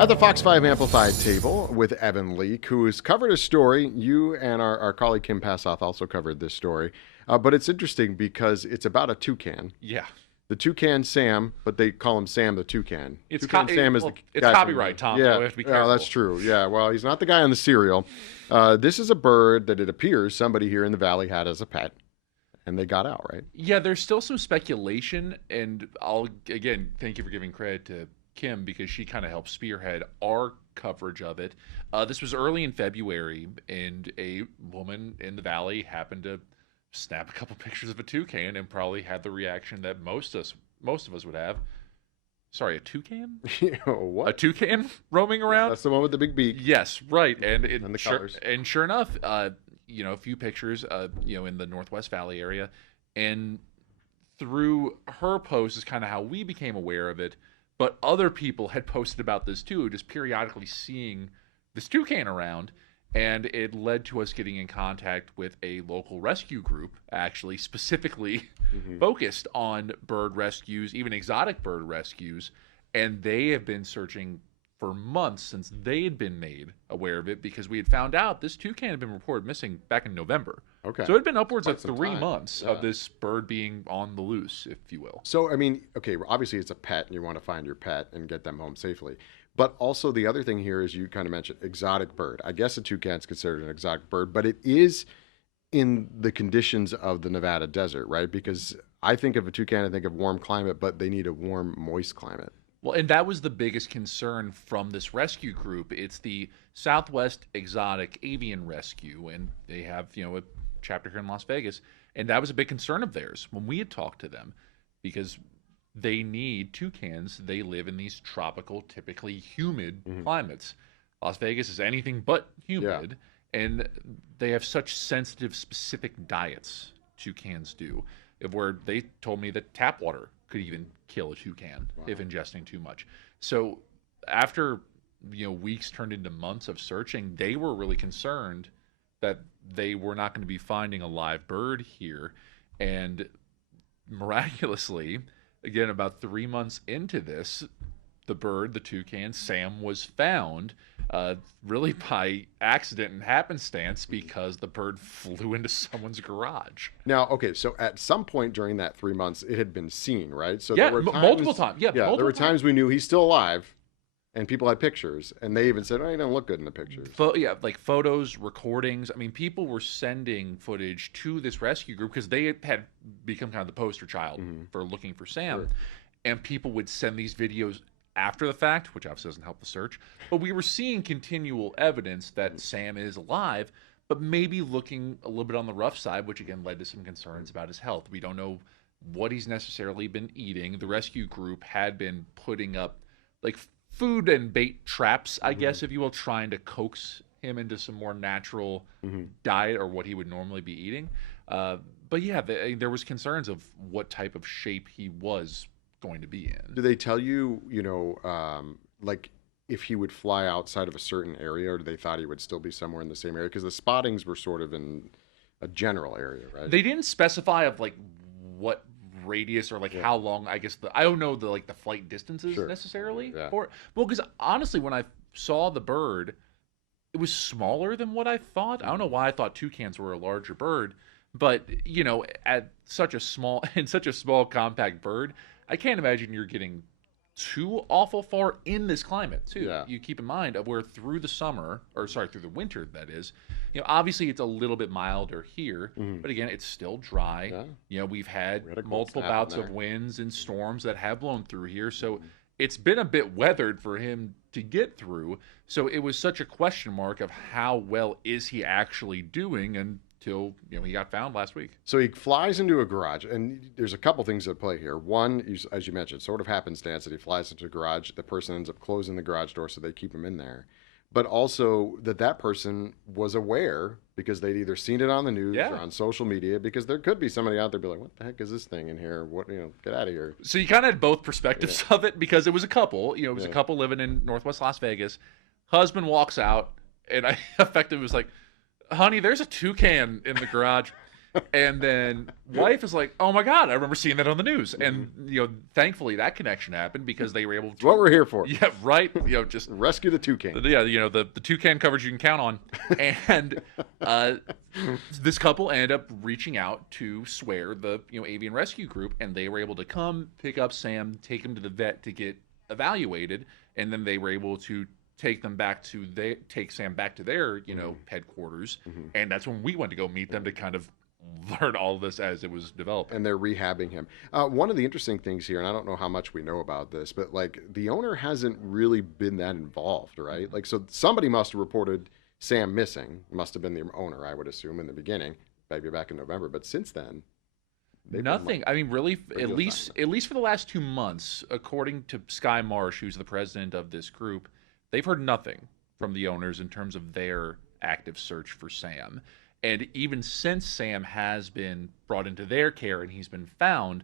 At the Fox 5 Amplified table with Evan Leake, who has covered a story. You and our colleague Kim Passoff also covered this story. But it's interesting because it's about a toucan. Yeah. The toucan Sam, but they call him Sam the Toucan. It's Toucan Sam is the it's guy copyright, Tom. Yeah, We have to be careful. that's true. Yeah, well, he's not the guy on the cereal. This is a bird that it appears somebody here in the valley had as a pet, and they got out, right? Yeah, there's still some speculation, and I'll, again, thank you for giving credit to Kim because she kind of helped spearhead our coverage of it. This was early in February, and a woman in the valley happened to snap a couple pictures of a toucan and probably had the reaction that most of us would have. Sorry, a toucan? What? A toucan roaming around? That's the one with the big beak. Yes, right. And the colors. And sure enough, a few pictures, in the Northwest Valley area, and through her post is kind of how we became aware of it. But other people had posted about this too, just periodically seeing this toucan around. And it led to us getting in contact with a local rescue group, actually specifically focused on bird rescues, even exotic bird rescues. And they have been searching for months since they had been made aware of it, because we had found out this toucan had been reported missing back in November. Okay. So it had been upwards of Quite some 3 time. months of this bird being on the loose, if you will. So, I mean, okay, obviously it's a pet and you want to find your pet and get them home safely. But also the other thing here is you kind of mentioned exotic bird. I guess a toucan is considered an exotic bird, but it is in the conditions of the Nevada desert, right? Because I think of a toucan, I think of warm climate, but they need a warm, moist climate. Well, and that was the biggest concern from this rescue group. It's the Southwest Exotic Avian Rescue, and they have, a chapter here in Las Vegas. And that was a big concern of theirs when we had talked to them, because they need toucans. They live in these tropical, typically humid climates. Las Vegas is anything but humid, and they have such sensitive, specific diets, toucans do, where they told me that tap water could even kill a toucan if ingesting too much. So after weeks turned into months of searching, they were really concerned that they were not going to be finding a live bird here. And miraculously, again, about 3 months into this, the bird, the toucan, Sam, was found really by accident and happenstance, because the bird flew into someone's garage. Now, okay, so at some point during that 3 months, it had been seen, right? So Yeah, there were multiple times. Yeah, there multiple were times. times we knew he's still alive, and people had pictures, and they even said, "Oh, he doesn't look good in the pictures." Like photos, recordings. I mean, people were sending footage to this rescue group because they had become kind of the poster child for looking for Sam. Sure. And people would send these videos after the fact, which obviously doesn't help the search. But we were seeing continual evidence that Sam is alive, but maybe looking a little bit on the rough side, which again led to some concerns about his health. We don't know what he's necessarily been eating. The rescue group had been putting up like food and bait traps, I guess, if you will, trying to coax him into some more natural diet or what he would normally be eating. But yeah, there was concerns of what type of shape he was going to be in. Do they tell you, like if he would fly outside of a certain area, or do they thought he would still be somewhere in the same area? Because the spottings were sort of in a general area, right? They didn't specify of like what radius or like how long. I guess I don't know the flight distances necessarily for it. Well, because honestly, when I saw the bird, it was smaller than what I thought. I don't know why I thought toucans were a larger bird, but at such a small compact bird, I can't imagine you're getting too awful far in this climate too. Yeah. You keep in mind of where through the winter, that is, obviously it's a little bit milder here, but again, it's still dry. Yeah. We've had We had a cold multiple snap bouts in of there. winds and storms that have blown through here. So it's been a bit weathered for him to get through. So it was such a question mark of how well is he actually doing until he got found last week. So he flies into a garage, and there's a couple things at play here. One, as you mentioned, sort of happenstance that he flies into a garage. The person ends up closing the garage door, so they keep him in there. But also that person was aware because they'd either seen it on the news or on social media, because there could be somebody out there be like, what the heck is this thing in here? What, get out of here. So you kind of had both perspectives of it, because it was a couple, it was a couple living in Northwest Las Vegas. Husband walks out, and I effectively was like, honey, there's a toucan in the garage. And then wife is like, "Oh my god, I remember seeing that on the news." And thankfully that connection happened because they were able It's what to. we're here for. Yeah, right. Just Rescue the toucan. yeah, the toucan coverage you can count on. And this couple ended up reaching out to Swear, the avian rescue group, and they were able to come pick up Sam, take him to the vet to get evaluated, and then they were able to take Sam back to their headquarters, and that's when we went to go meet them to kind of learn all of this as it was developing. And they're rehabbing him. One of the interesting things here, and I don't know how much we know about this, but like the owner hasn't really been that involved, right? Like, so somebody must have reported Sam missing. Must have been the owner, I would assume, in the beginning, maybe back in November. But since then, nothing. I mean, really, at least silent. for the last 2 months, according to Sky Marsh, who's the president of this group, they've heard nothing from the owners in terms of their active search for Sam. And even since Sam has been brought into their care and he's been found,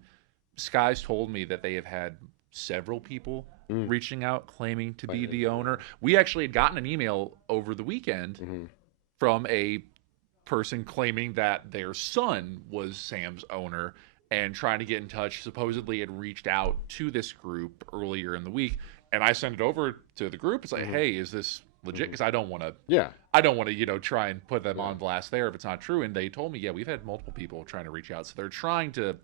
Sky's told me that they have had several people reaching out claiming to be the owner. We actually had gotten an email over the weekend from a person claiming that their son was Sam's owner and trying to get in touch. Supposedly had reached out to this group earlier in the week, and I sent it over to the group. It's like, hey, is this legit? Because I don't want to try and put them on blast there if it's not true. And they told me, we've had multiple people trying to reach out, so they're trying to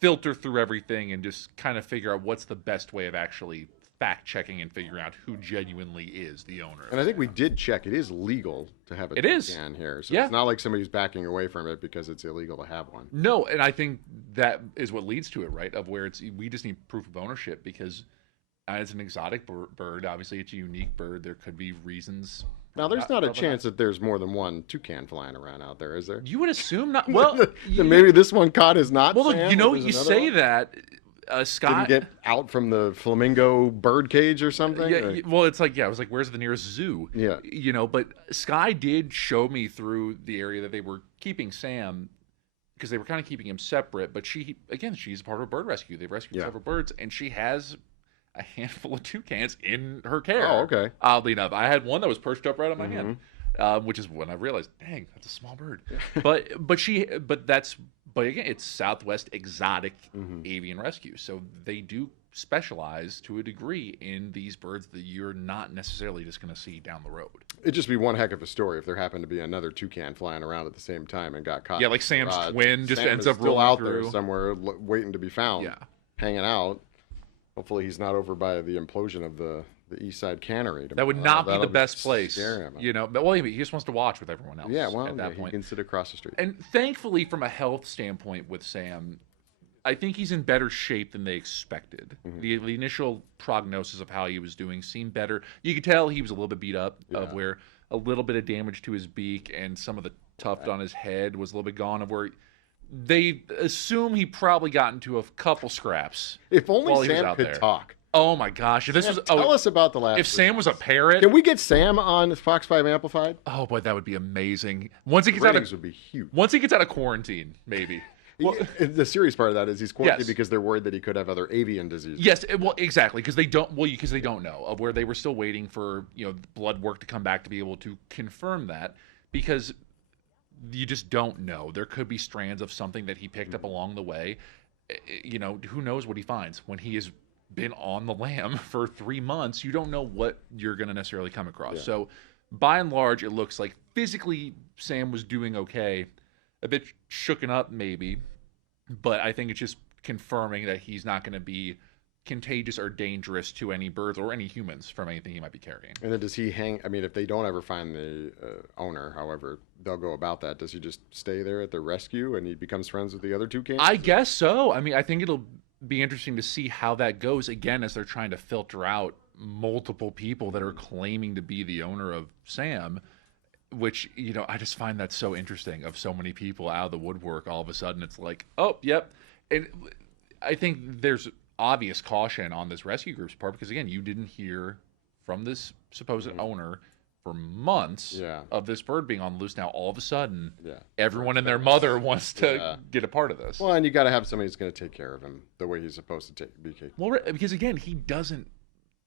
filter through everything and just kind of figure out what's the best way of actually fact checking and figuring out who genuinely is the owner. And I think we did check. It is legal to have a toucan here. So it's not like somebody's backing away from it because it's illegal to have one. No, and I think that is what leads to it, right? Of where we just need proof of ownership because it's an exotic bird. Obviously, it's a unique bird. There could be reasons. Now, there's not a chance that there's more than one toucan flying around out there, is there? You would assume not. Well, then maybe this one caught is not Well, Sam, you say one? that. Sky didn't get out from the flamingo bird cage or something? Yeah, well, it's like, I was like, where's the nearest zoo? Yeah. But Sky did show me through the area that they were keeping Sam because they were kind of keeping him separate. But she's a part of a bird rescue. They've rescued several birds, and she has a handful of toucans in her care. Oh, okay. Oddly enough, I had one that was perched up right on my hand, which is when I realized, dang, that's a small bird. But again, it's Southwest exotic avian rescue, so they do specialize to a degree in these birds that you're not necessarily just going to see down the road. It'd just be one heck of a story if there happened to be another toucan flying around at the same time and got caught. Yeah, like Sam's twin just ends up still rolling out through. there somewhere waiting to be found. Yeah, hanging out. Hopefully he's not over by the implosion of the East Side Cannery. That would not be the best place. Him. But he just wants to watch with everyone else. Yeah, well, at that point, he can sit across the street. And thankfully, from a health standpoint with Sam, I think he's in better shape than they expected. The initial prognosis of how he was doing seemed better. You could tell he was a little bit beat up, of where a little bit of damage to his beak and some of the tuft on his head was a little bit gone, of where they assume he probably got into a couple scraps. If only Sam could talk. Oh my gosh! If this was tell us about the last. If Sam was a parrot, can we get Sam on Fox 5 Amplified? Oh boy, that would be amazing. Once he gets would be huge. Once he gets out of quarantine, maybe. Well, the serious part of that is he's quarantined because they're worried that he could have other avian diseases. Yes, well, exactly, because they don't. Well, because they don't know of where they were still waiting for blood work to come back to be able to confirm that, because you just don't know. There could be strands of something that he picked up along the way. Who knows what he finds when he has been on the lam for 3 months. You don't know what you're going to necessarily come across. Yeah. So, by and large, it looks like physically Sam was doing okay. A bit shooken up, maybe. But I think it's just confirming that he's not going to be contagious or dangerous to any birds or any humans from anything he might be carrying. And then does he hang? I mean, if they don't ever find the owner, however they'll go about that, does he just stay there at the rescue and he becomes friends with the other toucans? I guess so. I mean, I think it'll be interesting to see how that goes, again, as they're trying to filter out multiple people that are claiming to be the owner of Sam, which, I just find that so interesting, of so many people out of the woodwork. All of a sudden it's like, oh, yep. And I think there's obvious caution on this rescue group's part, because again, you didn't hear from this supposed owner for months of this bird being on the loose. Now all of a sudden everyone and their mother wants to get a part of this. Well, and you got to have somebody who's going to take care of him the way he's supposed to be capable. Well, because again, he doesn't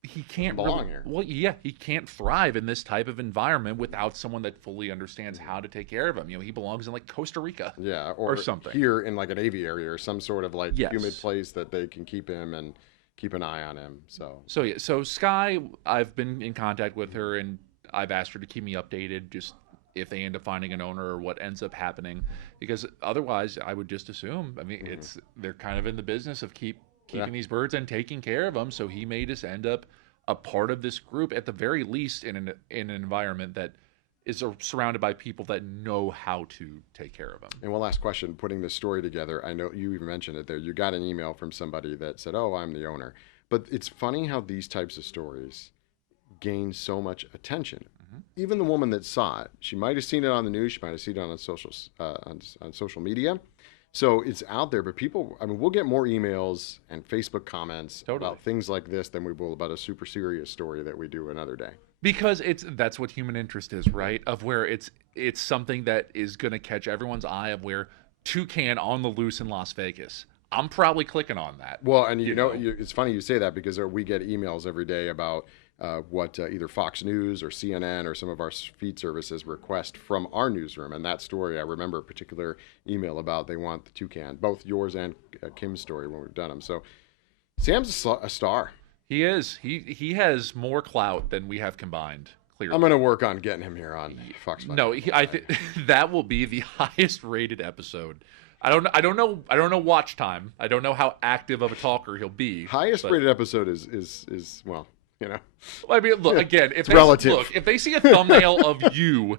he can't belong really, here. well, yeah, he can't thrive in this type of environment without someone that fully understands how to take care of him. He belongs in like Costa Rica, Yeah, or something. here in like an aviary or some sort of like Yes. humid place that they can keep him and keep an eye on him. So Sky, I've been in contact with her, and I've asked her to keep me updated, just if they end up finding an owner or what ends up happening, because otherwise I would just assume. I mean, they're kind of in the business of keeping these birds and taking care of them. So he may just end up a part of this group, at the very least, in an environment that is surrounded by people that know how to take care of them. And one last question, putting this story together, I know you even mentioned it there. You got an email from somebody that said, "Oh, I'm the owner." But it's funny how these types of stories gain so much attention. Even the woman that saw it, she might have seen it on the news, she might have seen it on social media. So it's out there, but people, I mean, we'll get more emails and Facebook comments about things like this than we will about a super serious story that we do another day. Because that's what human interest is, right? Of where it's something that is going to catch everyone's eye, of where toucan on the loose in Las Vegas. I'm probably clicking on that. Well, and you know, it's funny you say that, because we get emails every day about what either Fox News or CNN or some of our feed services request from our newsroom. And that story, I remember a particular email about they want the toucan, both yours and Kim's story when we've done them. So Sam's a star. He is. He has more clout than we have combined. Clearly, I'm going to work on getting him here on Fox 5. No, I think that will be the highest rated episode. I don't know watch time. I don't know how active of a talker he'll be. Highest rated episode is well, you know. I mean, look, again, if they see a thumbnail of you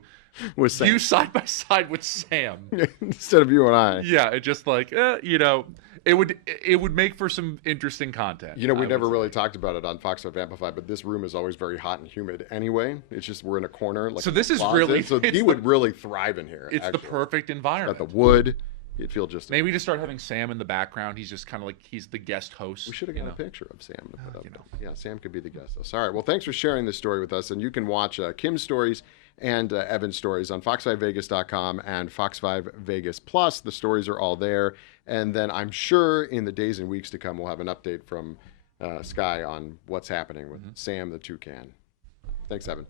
with Sam, you side by side with Sam instead of you and I, yeah, it's just like it would make for some interesting content. You know, we never really talked about it on Fox 5 Amplified, but this room is always very hot and humid anyway. It's just we're in a corner, like so. This is closet, really so he would really thrive in here. It's the perfect environment. Got the wood. You'd feel just maybe just start having Sam in the background. He's just kind of like he's the guest host. We should have got a picture of Sam to put up. Yeah, Sam could be the guest host. All right. Well, thanks for sharing this story with us, and you can watch Kim's stories and Evan's stories on fox5vegas.com and Fox 5 Vegas Plus. The stories are all there, and then I'm sure in the days and weeks to come we'll have an update from Sky on what's happening with Sam the Toucan. Thanks, Evan.